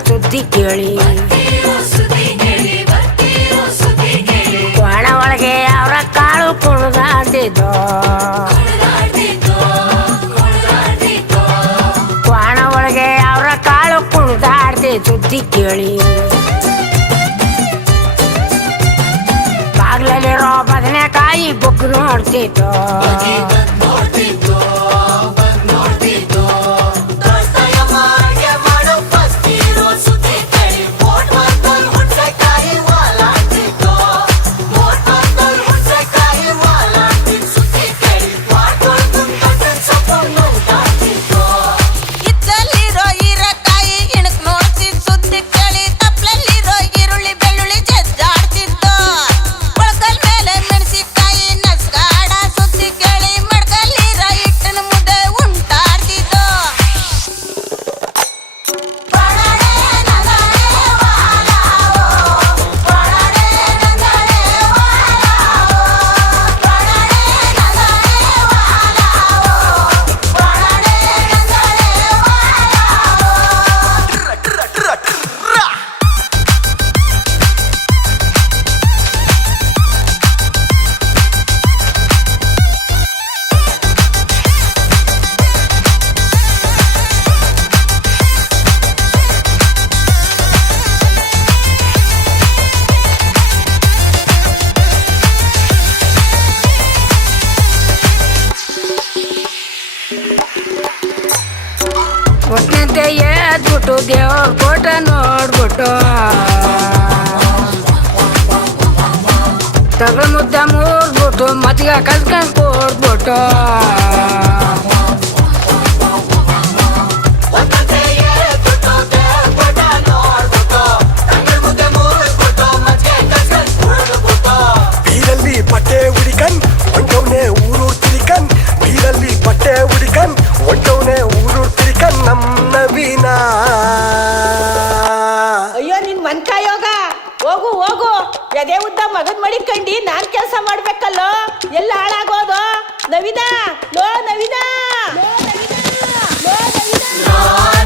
ಸುದ್ದಿ ಕೇಳಿ ಒಣ ಒಳಗೆ ಅವರ ಕಾಳು ಕುಣಿದಾಡ್ತಿದ್ದೋ ಒಣ ಒಳಗೆ ಅವರ ಕಾಳು ಕುಣಿದಾಡ್ತಿ ಸುದ್ದಿ ಕೇಳಿ ಬಾಗ್ಲಲ್ಲಿರೋ ಬದನೆಕಾಯಿ ಬೊಗ್ಗು ನೋಡ್ತಿದ್ದೋ ಒಟ್ನಂತೆ ಎದ್ಬಿಟ್ಟು ದೇವ್ರ ಕೋಟ ನೋಡ್ಬಿಟ್ಟು ತಗಲ್ ಮುದ್ದ ಮೂರ್ಬಿಟ್ಟು ಮಜ್ಜಿಗೆ ಕಲ್ಸ್ಕೊಂಡ್ ಕೊಡ್ಬಿಟ್ಟು ಬೀರಲ್ಲಿ ಬಟ್ಟೆ ಹುಡಿಕನ್ ಒಂಟವನೆ ಊರೂರ್ ತಿರಿಕನ್ ಬೀರಲ್ಲಿ ಬಟ್ಟೆ ಹುಡಿಕನ್ ಒಂಟವನೆ ಊರೂರ್ ತಿರಿಕನ್ ನಮ್ ನವೀನ. ಅಯ್ಯೋ ನಿನ್ ಮನ್ಕಾಯೋಗ ಹೋಗು ಹೋಗು ಎದೆ ಉದ್ದ ಮಗನ್ ಮಡಿಕಂಡಿ ನಾನ್ ಕೆಲಸ ಮಾಡ್ಬೇಕಲ್ಲೋ ಎಲ್ಲ ಹಾಳಾಗೋದು ನವೀನ ಲೋ ನವೀನ ಲೋ ನವೀನ ಲೋ ನವೀನ